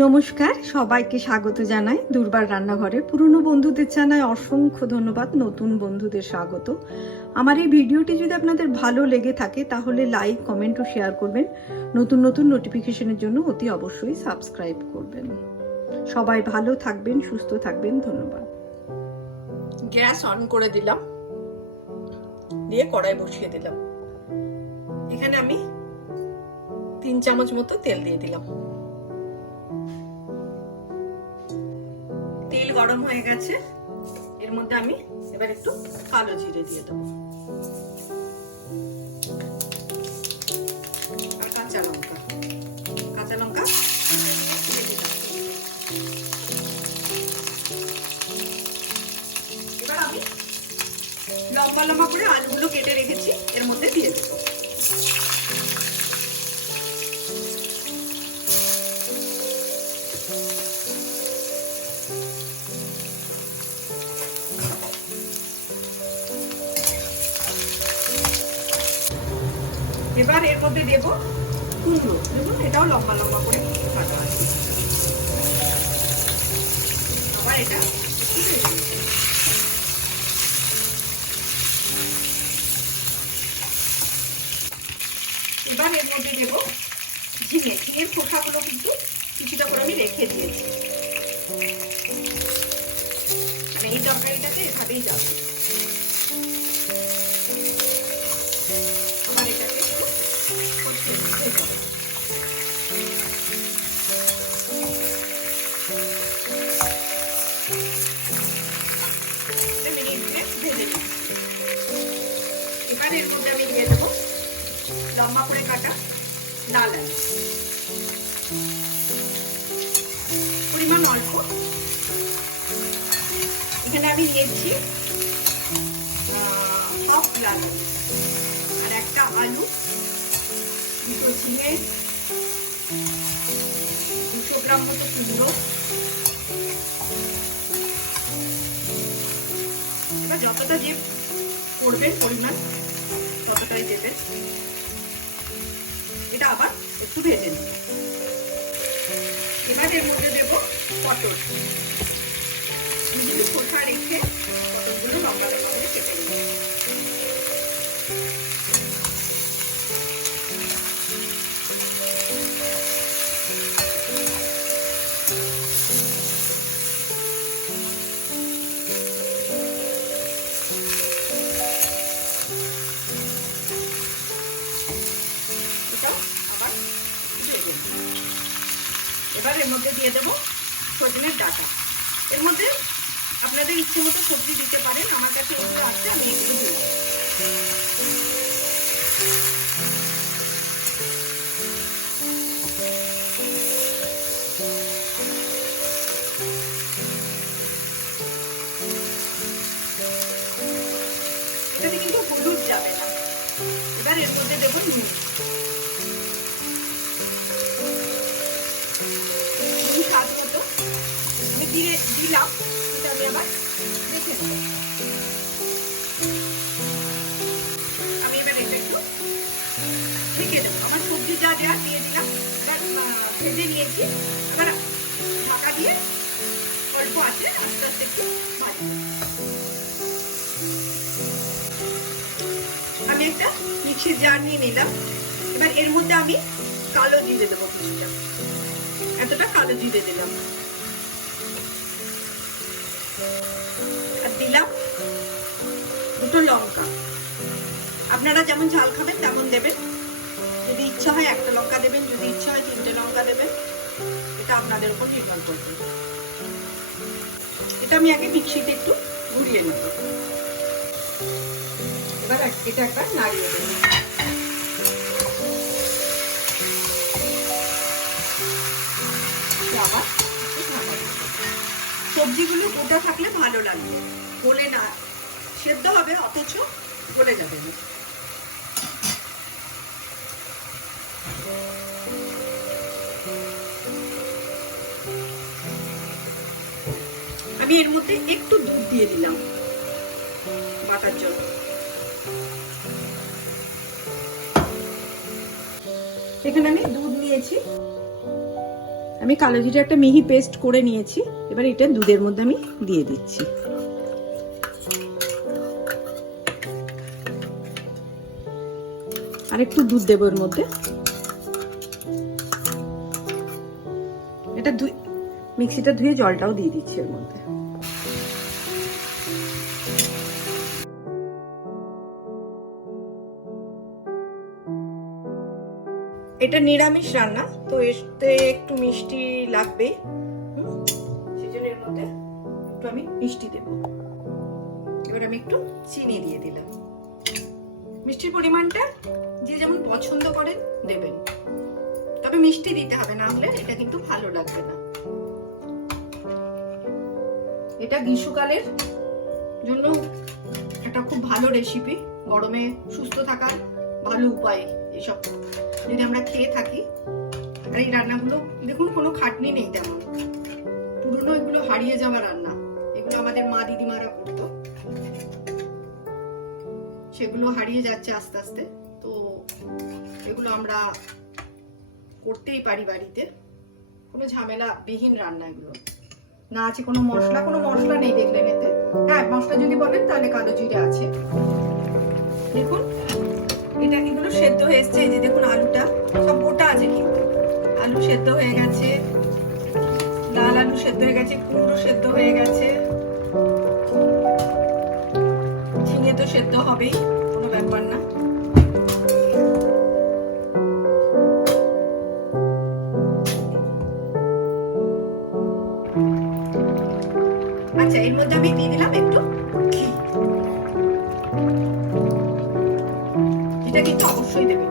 নমস্কার, সবাইকে স্বাগত জানাই দুর্বার রান্নাঘরে পুরনো বন্ধুদের জানাই অসংখ্য ধন্যবাদ, নতুন বন্ধুদের স্বাগত। আমার এই ভিডিওটি যদি আপনাদের ভালো লেগে থাকে, তাহলে লাইক, কমেন্ট ও শেয়ার করবেন। নতুন নতুন নোটিফিকেশনের জন্য অতি অবশ্যই সাবস্ক্রাইব করবেন। সবাই ভালো থাকবেন, সুস্থ থাকবেন, ধন্যবাদ। গ্যাস অন করে দিলাম, দিয়ে কড়াই বসিয়ে দিলাম। এখানে আমি তিন চামচ মতো তেল দিয়ে দিলাম। গরম হয়ে গেছে। এর মধ্যে আমি এবার একটু কালো জিরে দিয়ে দেবো। আর কাঁচা লঙ্কা। কাঁচা লঙ্কা এবার আমি লম্বা লম্বা করে আলুগুলো কেটে রেখেছি, এর মধ্যে দিয়ে দেবো। এবার এর মধ্যে দেবো কুমড়ো। দেখুন, এটাও লম্বা লম্বা করে কাটা আছে। আবার এটা। এবার এর মধ্যে দেব ঝিঙে। ঝিঙের খোসাগুলো কিন্তু কিছুটা করে আমি রেখে দিয়েছি। মানে এই তরকারিটাতে এভাবেই যাবে। লম্বা করে কাটা, লাল আলু পরিমাণ অল্প। এখানে আমি নিয়েছি হাফ লাল আর একটা আলু, দুটো ঝিঙে, দুশো গ্রাম মতো কুমড়ো। এবার যতটা যে করবেন পরিমাণ, ততটাই দেবেন এটা আবার একটু ভেজে নেব এবার এর মধ্যে দেবো পটল। খোসা রেখে মধ্যে দিয়ে দেবো সজনের ডাটা। এর মধ্যে আপনাদের ইচ্ছে মতো সবজি দিতে পারেন, আমার কাছে এগুলো আছে, আমি এগুলো দিলাম এটাতে কিন্তু হলুদ যাবে না। এবার এর মধ্যে দেবো নুন। দিলাম এটা আমি আবার দেখে নেব। আমি এবার এটা একটু ঢেকে দেবো আমার সবজি যা দেওয়া দিয়ে দিলাম নিয়েছি। এবার ঢাকা দিয়ে অল্প আছে, আস্তে আস্তে একটু আমি একটা মিক্সির জার নিয়ে নিলাম। এবার এর মধ্যে আমি কালো জিরে দেবো কিছুটা। এতটা কালো জিরে দিলাম। দিলাম দুটো লঙ্কা। আপনারা যেমন ঝাল খাবেন, তেমন দেবেন। যদি ইচ্ছা হয় একটা লঙ্কা দেবেন, যদি ইচ্ছা হয় তিনটে লঙ্কা দেবেন। এটা আপনাদের উপর নির্ভর করবে। এটা আমি আগে মিক্সিতে একটু ঘুরিয়ে নেব। এবার এটা একবার নাড়িয়ে দেব। সবজিগুলো গোটা থাকলে ভালো লাগবে। গলে না, সেদ্ধ হবে, অথচ গলে যাবে। না আমি এর মধ্যে একটু দুধ দিয়ে দিলাম বাটার জন্য এখানে আমি দুধ নিয়েছি। আমি কালো জিরে একটা মিহি পেস্ট করে নিয়েছি। এবার এটা দুধের মধ্যে আমি দিয়ে দিচ্ছি। আর একটু দুধ দেবো এর মধ্যে। এটা ধুই মিক্সিটা ধুয়ে জলটাও দিয়ে দিচ্ছি এর মধ্যে। এটা নিরামিষ রান্না, তো এতে একটু মিষ্টি লাগবে। এর মধ্যে একটু আমি মিষ্টি দেব। এবার আমি একটু চিনি দিয়ে দিলাম। মিষ্টির পরিমাণটা যে যেমন পছন্দ করেন দেবেন। তবে মিষ্টি দিতে হবে, না হলে এটা কিন্তু ভালো লাগবে না। এটা গ্রীষ্মকালের জন্য একটা খুব ভালো রেসিপি গরমে সুস্থ থাকার ভালো উপায় এসব। যদি আমরা খেয়ে থাকি, আর এই রান্নাগুলো, দেখুন কোনো খাটনি নেই তেমন। পুরনো এগুলো হারিয়ে যাওয়া রান্না। এগুলো আমাদের মা দিদিমারা করতো সেগুলো হারিয়ে যাচ্ছে আস্তে আস্তে। তো এগুলো আমরা করতেই পারি বাড়িতে। কোনো ঝামেলা বিহীন রান্না এগুলো। না আছে কোনো মশলা? কোনো মশলা নেই দেখলেন এতে? হ্যাঁ মশলা যদি বলেন তাহলে কালো জিরে আছে। দেখুন, এটা এগুলো সেদ্ধ হয়ে এসছে? এই যে দেখুন আলুটা। সব গোটা আছে কিন্তু। আলু সেদ্ধ হয়ে গেছে, লাল আলু সেদ্ধ হয়ে গেছে, কুমড়ো সেদ্ধ হয়ে গেছে। সেদ্ধ হবেই, কোনো ব্যাপার না। আচ্ছা এর মধ্যে আমি দিয়ে দিলাম একটু ঘি। এটা কিন্তু অবশ্যই দেবে।